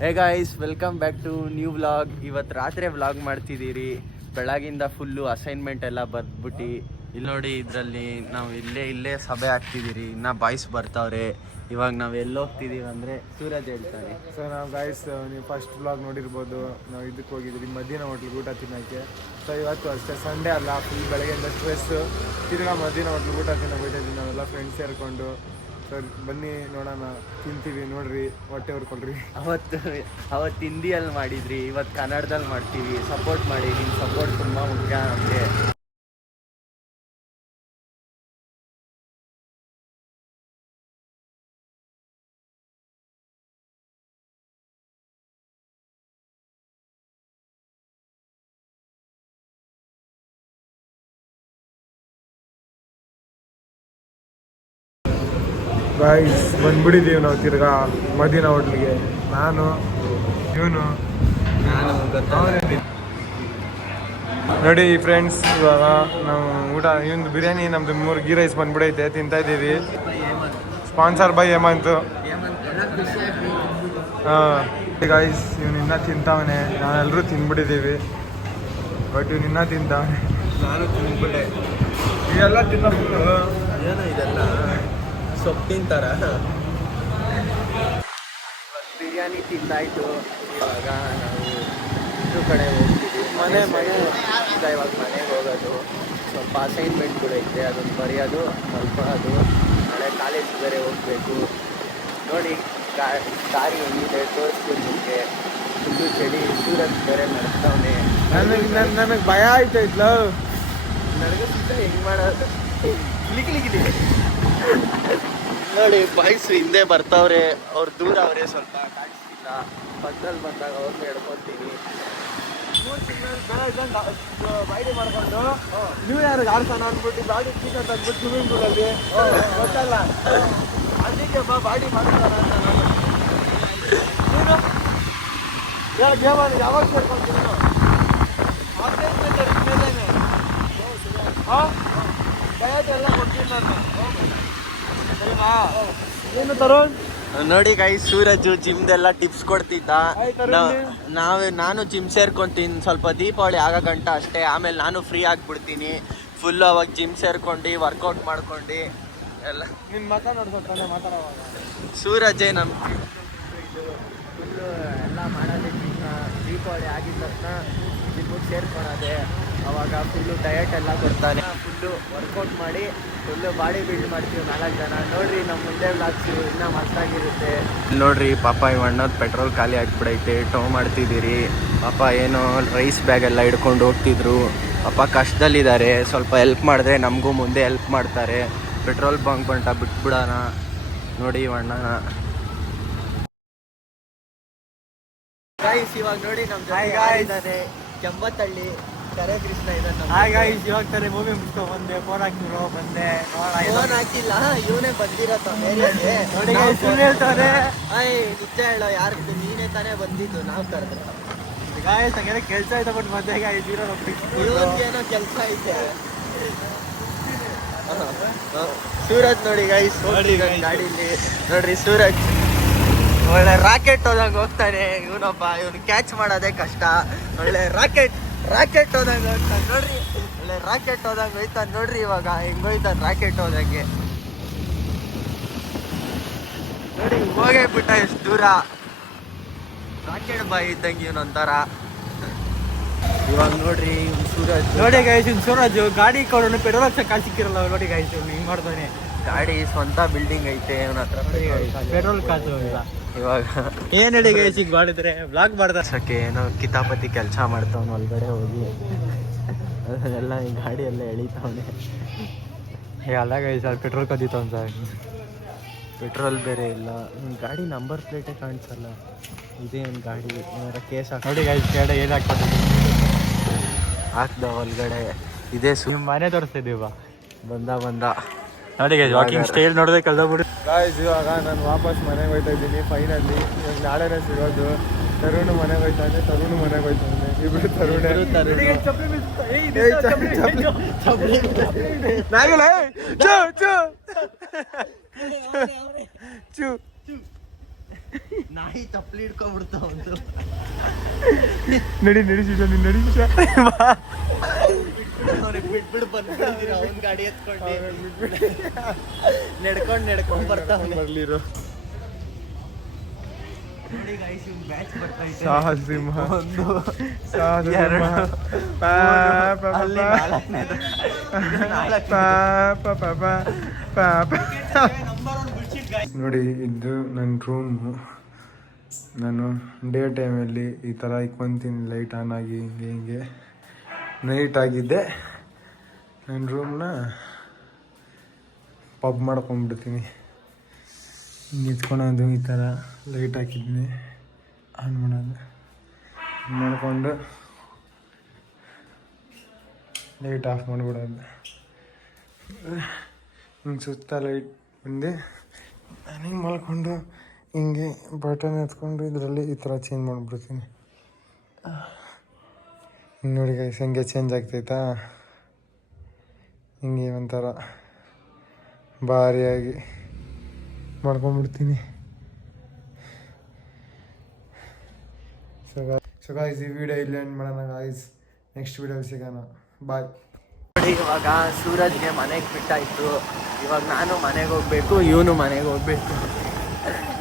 Hey guys, welcome back to new vlog. ಇವತ್ತು ರಾತ್ರಿ vlog ಮಾಡ್ತಿದ್ದೀರಿ. ಬೆಳಗಿಂದ ಫುಲ್ಲು ಅಸೈನ್ಮೆಂಟ್ ಎಲ್ಲ ಬರ್ದ್ಬಿಟ್ಟು ಇಲ್ಲಿ ನೋಡಿ, ಇದರಲ್ಲಿ ನಾವು ಇಲ್ಲೇ ಸಭೆ ಹಾಕ್ತಿದ್ದೀರಿ. ಇನ್ನು ಬಾಯ್ಸ್ ಬರ್ತಾವ್ರೆ. ಇವಾಗ ನಾವು ಎಲ್ಲಿ ಹೋಗ್ತಿದ್ದೀವಿ ಅಂದರೆ ಸೂರಜ್ ಹೇಳ್ತಾರೆ. ಸೊ ನಾವು ಗಾಯ್ಸ್, ನೀವು ಫಸ್ಟ್ ವ್ಲಾಗ್ ನೋಡಿರ್ಬೋದು, ನಾವು ಇದಕ್ಕೆ ಹೋಗಿದ್ದೀವಿ ಮದಿನಾ ಹೋಟ್ಲಿಗೆ ಊಟ ತಿನ್ನೋಕ್ಕೆ. ಸೊ ಇವತ್ತು ಅಷ್ಟೇ, ಸಂಡೇ ಅಲ್ಲ, ಫುಲ್ ಬೆಳಗ್ಗೆಯಿಂದ ಸ್ಟ್ರೆಸ್ಸು. ತಿರ್ಗಾ ಮದಿನಾ ಹೋಟ್ಲಿಗೆ ಊಟ ತಿನ್ನೋ ಬಿಟ್ಟಿದ್ದೀವಿ ನಾವೆಲ್ಲ ಫ್ರೆಂಡ್ಸ್ ಸೇರಿಕೊಂಡು. ಸರ್ ಬನ್ನಿ ನೋಡೋಣ, ತಿಂತೀವಿ ನೋಡ್ರಿ, ಹೊಟ್ಟೆ ಹೊರ್ಕೊಳ್ರಿ. ಅವತ್ತು ಹಿಂದಿಯಲ್ಲಿ ಮಾಡಿದ್ರಿ, ಇವತ್ತು ಕನ್ನಡದಲ್ಲಿ ಮಾಡ್ತೀವಿ. ಸಪೋರ್ಟ್ ಮಾಡಿ, ನಿಮ್ಮ ಸಪೋರ್ಟ್ ತುಂಬ ಮುಖ್ಯ ನಮಗೆ. ಗಾಯ್ಸ್ ಬಂದ್ಬಿಟ್ಟಿದ್ದೀವಿ ನಾವು ತಿರ್ಗಾ ಮದಿನಾ ಹೋಟ್ಲಿಗೆ. ನಾನು ಇವನು ನೋಡಿ ಫ್ರೆಂಡ್ಸ್, ಇವಾಗ ನಾವು ಊಟ ಇವನು ಬಿರಿಯಾನಿ, ನಮ್ದು 3 ಗೀ ರೈಸ್ ಬಂದ್ಬಿಡೈತೆ, ತಿಂತಾ ಇದ್ದೀವಿ. Sponsor by Hemanth. ಹಾಂ ಗಾಯ್ಸ್, ಇವನು ಇನ್ನೂ ತಿಂತಾವನೆ, ನಾವೆಲ್ಲರೂ ತಿಂದ್ಬಿಟ್ಟಿದ್ದೀವಿ. ಬಟ್ ಇವನು ಇನ್ನೂ ತಿಂತಾವನೆ. ನಾನು ತಿಂದ್ಬಿಟ್ಟೆ. ಇವೆಲ್ಲ ತಿನ್ನೋದು ಏನೋ ಇದೆಲ್ಲ ಸೊಪ್ಪಿನ ಥರ. ಬಿರಿಯಾನಿ ತಿಂದಾಯಿತು. ಇವಾಗ ನಾವು ಇದ್ರ ಕಡೆ ಹೋಗ್ತಿದ್ದೀವಿ, ಮನೆ ಈಗ ಇವಾಗ ಮನೆಗೆ ಹೋಗೋದು. ಸ್ವಲ್ಪ ಅಸೈನ್ಮೆಂಟ್ಗಳು ಐತೆ, ಅದನ್ನು ಬರೆಯೋದು, ಮಲ್ಕೊಳ್ಳೋದು. ನಾಳೆ ಕಾಲೇಜ್ ಬೇರೆ ಹೋಗಬೇಕು. ನೋಡಿ ದಾರಿ ಹೆಂಗಿದೆ ತೋರಿಸ್ತೀನಿ ನಿಮಗೆ. ಫುಲ್ಲು ಚಳಿ, ಸೂರಜ್ ಬೇರೆ ನಡ್ತಾವನೆ. ನನಗೆ ಭಯ ಆಯ್ತಾಯ್ತಲ್ಲ, ನಡ್ಗೋದಿದ್ದ ಹೆಂಗೆ ಮಾಡೋದು. ಲಿಕ್ಕಿದೆ ನೋಡಿ, ಬಾಯ್ಸ್ ಹಿಂದೆ ಬರ್ತಾವ್ರೆ, ಅವ್ರು ದೂರ ಅವರೇ, ಸ್ವಲ್ಪ ಕಾಣಿಸ್ತಿಲ್ಲ. ಪಕ್ಕದಲ್ಲಿ ಬಂದಾಗ ಅವ್ರನ್ನ ಹಿಡ್ಕೊತೀನಿ. ಬಾಯ್ಡಿ ಮಾಡ್ಕೊಂಡು ನೀವು ಯಾರು ಆಡ್ಸೋಣ ಅಂದ್ಬಿಟ್ಟು ಬಾಡಿ ಚಿಕನ್ ತಂದ್ಬಿಟ್ಟು ಸ್ವಿಮ್ಮಿಂಗ್ ಪೂಲಲ್ಲಿ ಗೊತ್ತಲ್ಲ, ಅದಕ್ಕೆ ಬಾಡಿ ಮಾಡ್ತಾರ ಅಂತ ನಾನು. ನೀನು ಯಾವಾಗ ಸೇರ್ಕೊಂತೀನಿ ಎಲ್ಲ ಕೊಡ್ತೀನಿ ನಾನು, ಸರಿನಾ? ಏನು ತರುಣ್? ನೋಡಿ ಗೈಸ್, ಸೂರಜ್ ಜಿಮ್ದೆಲ್ಲ ಟಿಪ್ಸ್ ಕೊಡ್ತಿದ್ದ. ನಾನು ಜಿಮ್ ಸೇರ್ಕೊಂತೀನಿ ಸ್ವಲ್ಪ ದೀಪಾವಳಿ ಆಗೋ ಗಂಟ ಅಷ್ಟೇ. ಆಮೇಲೆ ನಾನು ಫ್ರೀ ಆಗಿಬಿಡ್ತೀನಿ ಫುಲ್ಲು. ಅವಾಗ ಜಿಮ್ ಸೇರ್ಕೊಂಡು ವರ್ಕೌಟ್ ಮಾಡ್ಕೊಂಡು ಎಲ್ಲ. ನಿನ್ನ ಮಕ್ಕ ನೋಡ್ಕೊತಾನೆ ಮಾತಾಡೋವಾಗ. ಸೂರಜೇ ನಮ್ಮ ಫುಲ್ಲು ಎಲ್ಲ ಮಾಡೋದೇ ದೀಪಾವಳಿ ಆಗಿದ ತಕ್ಷಣ ಜಿಮ್ಮಿಗೆ ಸೇರ್ಕೊಳೋದೆ. ಅವಾಗ ಫುಲ್ಲು ಡಯಟ್ ಎಲ್ಲ ಕೊಡ್ತಾನೆ. ಫುಲ್ಲು ವರ್ಕೌಟ್ ಮಾಡಿ ಫುಲ್ಲು ಬಾಡಿ ಬಿಲ್ಡ್ ಮಾಡ್ತೀವಿ 4 ಜನ. ನೋಡ್ರಿ ನಮ್ಮ ಮುಂದೆ ವ್ಲಾಗ್ಸು ಇನ್ನೂ ಮಸ್ತಾಗಿರುತ್ತೆ. ನೋಡ್ರಿ, ಪಾಪ ಇವಣ್ಣದ ಪೆಟ್ರೋಲ್ ಖಾಲಿ ಆಗಿಬಿಡೈತೆ, ಟೋ ಮಾಡ್ತಿದ್ದೀರಿ. ಪಾಪ ಏನೋ ರೈಸ್ ಬ್ಯಾಗ್ ಎಲ್ಲ ಹಿಡ್ಕೊಂಡು ಹೋಗ್ತಿದ್ರು. ಪಾಪ ಕಷ್ಟದಲ್ಲಿದ್ದಾರೆ, ಸ್ವಲ್ಪ ಹೆಲ್ಪ್ ಮಾಡಿದ್ರೆ ನಮಗೂ ಮುಂದೆ ಹೆಲ್ಪ್ ಮಾಡ್ತಾರೆ. ಪೆಟ್ರೋಲ್ ಬಂಕ್ ಬಿಟ್ಬಿಡೋಣ. ನೋಡಿ ಇವಣ್ಣನ ಗಾಯ್ಸ್, ಇವಾಗ ನೋಡಿ ನಮ್ಮ ಜೊತೆ ಇದ್ದಾರೆ ಕೆಂಬತ್ತಳ್ಳಿ ಕರೆ ಕೃಷ್ಣ ಇದ್ದಾನೆ. ಇವಾಗ ತಾರೆ ಮೂವಿ ಮುಗಿಸ್ಕೊಂಡು ಬಂದೆ, ಫೋನ್ ಹಾಕಿದ್ರು, ಬಂದೆ. ಫೋನ್ ಹಾಕಿಲ್ಲ, ಇವನೇ ಬಂದಿರತ್ತ ಏರಿಯಾಗೆ. ಹೇಳ್ತಾರೆ ನಿಜ ಹೇಳೋ, ಯಾರು ನೀನೇ ತಾನೇ ಬಂದಿದ್ದು, ನಾವು ಕರೆದ್ರೆ. ಗಾಯಸ್ ಕೆಲಸ ಐತೆ, ಬಟ್ ಮತ್ತೆ ಏನೋ ಕೆಲಸ ಐತೆ. ಸೂರಜ್ ನೋಡಿ ಗೈಸ್, ಗಾಡಿಲಿ ನೋಡ್ರಿ ಸೂರಜ್ ಒಳ್ಳೆ ರಾಕೆಟ್ ಹೋದಂಗೆ ಹೋಗ್ತಾನೆ. ಇವನೊಬ್ಬ, ಇವನು ಕ್ಯಾಚ್ ಮಾಡೋದೇ ಕಷ್ಟ. ಒಳ್ಳೆ ರಾಕೆಟ್ ಹೋದಂಗೆ ಹೋಗ್ತಾನೆ ನೋಡ್ರಿ. ಒಳ್ಳೆ ರಾಕೆಟ್ ಹೋದಂಗೆ ಹೋಯ್ತಾನೆ ನೋಡ್ರಿ. ಇವಾಗ ಹೆಂಗೋಯ್ತಾನೆ ರಾಕೆಟ್ ಹೋದಂಗೆ ನೋಡಿ. ಹೋಗೇ ಬಿಟ್ಟ ಎಷ್ಟು ದೂರ. ರಾಕೆಟ್ ಬಾಯ್ ಇದ್ದಂಗೆ ಇವನೊಂಥರ. ಇವಾಗ ನೋಡ್ರಿ ಸೂರಜ್ ನೋಡಿ ಗೈಸ್, ಸೂರಜ್ ಗಾಡಿ ಕೊಡೋಣ, ಪೆಟ್ರೋಲ್ ಹಾಕ್ಸಕ್ಕೆ ಕಾಸು ಸಿಕ್ಕಿರಲ್ಲ. ನೋಡಿ ಗೈಸ್, ಹಿಂಗೆ ಮಾಡ್ತಾನೆ. ಗಾಡಿ ಸ್ವಂತ ಬಿಲ್ಡಿಂಗ್ ಐತೆ ಇವನ ಹತ್ರ, ಪೆಟ್ರೋಲ್ ಕಾಸು ಇಲ್ಲ. ಇವಾಗ ಏನ್ ಹೇಳಿ ಗೈಸ್, ಈಗ ಮಾಡಿದ್ರೆ ಬ್ಲಾಗ್ ಮಾಡ್ದಕ್ಕೆ ಏನೋ ಕಿತಾಪತಿ ಕೆಲಸ ಮಾಡ್ತಾವನು ಒಳಗಡೆ ಹೋಗಿ. ಎಲ್ಲ ಈ ಗಾಡಿ ಎಲ್ಲ ಎಳಿತಾವನೆ. ಅಲ್ಲ ಗೈಸ್, ಅಲ್ಲಿ ಪೆಟ್ರೋಲ್ ಕದೀತಾವ ಅಂತ. ಪೆಟ್ರೋಲ್ ಬೇರೆ ಇಲ್ಲ. ಗಾಡಿ ನಂಬರ್ ಪ್ಲೇಟೇ ಕಾಣಿಸಲ್ಲ. ಇದೇನು ಗಾಡಿ, ಏನಾರ ಕೇಸ್ ನೋಡಿ ಗೈಸ್, ಕೇಳ ಏನು ಹಾಕ್ತಾರೆ ಹಾಕ್ದ ಒಳಗಡೆ. ಇದೇ ಮನೆ ತೋರಿಸ್ತಿದ್ದೀವ. ಬಂದ ನೋಡಿ ಗೈಸ್, ವಾಕಿಂಗ್ ಸ್ಟೈಲ್ ನೋಡಿದ್ರೆ ಕಳ್ದೋಗ್ಬಿಡಿ. ಗಾಯ್ಸ್, ಇವಾಗ ನಾನು ವಾಪಸ್ ಮನೆಗೆ ಹೋಗ್ತಾ ಇದ್ದೀನಿ ಫೈನಲಿ. ಇವಾಗ ನಾಳೆನೇ ಸಿಗೋದು. ತರುಣ್ ಮನೆಗೆ ಹೋಯ್ತಾನೆ, ತರುಣ್ ಮನೆಗೆ ಹೋಯ್ತಾನೆ. ಇಬ್ರು ತರುಣೇ. ನಾಯಿ ತಪ್ಪಲಿ ಹಿಡ್ಕೊಂಡ್ಬಿಡ್ತಾವ ಒಂದು. ನಡಿ ಶಿಷ್ಯ ನೀನು ನಡಿ ಶಿಷ್ಯ. ಬಿಟ್ಬಿಡು ಬಂದ್ಬಿಡ್ತೀರ ಅವನ ಗಾಡಿ ಎತ್ಕೊಂಡು ನಡ್ಕೊಂಡ್ ಬರ್ತಾವನೆ. ಬರ್ಲಿರೋ ನೋಡಿ guys, ಇವ್ನ್ ಬ್ಯಾಚ್ ಬರ್ತಾ ಇದೆ. ಸಾಹಸಿಂಹ ಒಂದು ಸಾಹಸಿಂಹ ಅಲ್ಲಿ ನಾಲ್ಕನೇದು. ನೋಡಿ ಇದು ನನ್ನ ರೂಮು. ನಾನು ಡೇ ಟೈಮಲ್ಲಿ ಈ ಥರ ಇಕ್ಕೊಂತೀನಿ ಲೈಟ್ ಆನ್ ಆಗಿ ಹಿಂಗೆ ನೈಟ್ ಆಗಿದ್ದೆ ನನ್ನ ರೂಮ್ನ ಪಬ್ ಮಾಡ್ಕೊಂಡ್ಬಿಡ್ತೀನಿ. ನಿಂತ್ಕೊಳೋದು ಈ ಥರ ಲೈಟ್ ಹಾಕಿದ್ದೀನಿ, ಆನ್ ಮಾಡೋದು ಮಾಡ್ಕೊಂಡು ಲೈಟ್ ಆಫ್ ಮಾಡಿಬಿಡೋದು. ಹಿಂಗೆ ಸುತ್ತ ಲೈಟ್ ಬಂದು ನನಗೆ ಮಲ್ಕೊಂಡು ಹಿಂಗೆ ಬಟನ್ ಎತ್ಕೊಂಡು ಇದರಲ್ಲಿ ಈ ಥರ ಚೇಂಜ್ ಮಾಡಿಬಿಡ್ತೀನಿ. ನೋಡಿ ಗೈಸ್ ಹೆಂಗೆ ಚೇಂಜ್ ಆಗ್ತೈತಾ, ಹಿಂಗೆ ಒಂಥರ ಭಾರಿಯಾಗಿ ಮಾಡ್ಕೊಂಡ್ಬಿಡ್ತೀನಿ. ಸೊ ಗಾಯ್ಸ್ ಈ ವಿಡಿಯೋ ಇಲ್ಲಿ ಎಂಡ್ ಮಾಡೋಣ ಗಾಯ್ಸ್. ನೆಕ್ಸ್ಟ್ ವಿಡಿಯೋ ಸಿಗೋಣ, ಬಾಯ್. ನೋಡಿ ಇವಾಗ ಸೂರಜ್ಗೆ ಮನೆಗೆ ಬಿಟ್ಟಾಯ್ತು. ಇವಾಗ ನಾನು ಮನೆಗೆ ಹೋಗ್ಬೇಕು, ಇವನು ಮನೆಗೆ ಹೋಗ್ಬೇಕು.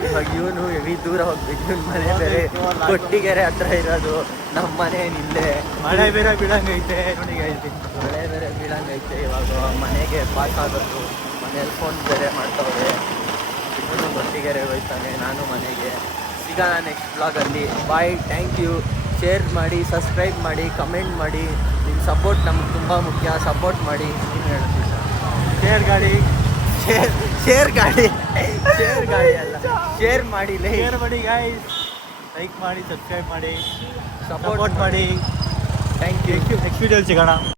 ಇವಾಗ ಇವನು ಹೆವಿ ದೂರ ಹೋಗ್ಬೇಕು. ಇವನ್ ಮನೆ ಬೇರೆ ಕೊಟ್ಟಿಗೆರೆ ಹತ್ರ ಇರೋದು, ನಮ್ಮ ಮನೆ ಇಲ್ಲೇ. ಮಳೆ ಬೇರೆ ಬೀಳಂಗೈತೆ ನೋಡಿ ಗೈಸ್, ಮಳೆ ಬೇರೆ ಬೀಳಂಗೈತೆ. ಇವಾಗ ಮನೆಗೆ ಪಾಸ್ ಆಗೋದು, ಮನೇಲಿ ಫೋನ್ ಬೇರೆ ಮಾಡ್ತಾವ್ರೆ. ಇವನು ಕೊಟ್ಟಿಗೆರೆ ಹೋಯ್ತಾನೆ, ನಾನು ಮನೆಗೆ. ಸಿಗೋಣ ನೆಕ್ಸ್ಟ್ ಬ್ಲಾಗಲ್ಲಿ. Bye, thank you. ಶೇರ್ ಮಾಡಿ, ಸಬ್ಸ್ಕ್ರೈಬ್ ಮಾಡಿ, ಕಮೆಂಟ್ ಮಾಡಿ. ನಿಮ್ಮ ಸಪೋರ್ಟ್ ನಮ್ಗೆ ತುಂಬ ಮುಖ್ಯ. ಸಪೋರ್ಟ್ ಮಾಡಿ. ಏನು ಹೇಳ್ತೀವಿ ಸರ್? ಶೇರ್ ಗಾಡಿ ಶೇರ್ ಗಾಡಿ ಅಲ್ಲ, ಶೇರ್ ಮಾಡಿ. ಶೇರ್ ಮಾಡಿ ಗೈಸ್, ಲೈಕ್ ಮಾಡಿ, ಸಬ್ಸ್ಕ್ರೈಬ್ ಮಾಡಿ, ಸಪೋರ್ಟ್ ಮಾಡಿ. Thank you. ನೆಕ್ಸ್ಟ್ ವಿಡಿಯೋಲಿ ಸಿಗೋಣ.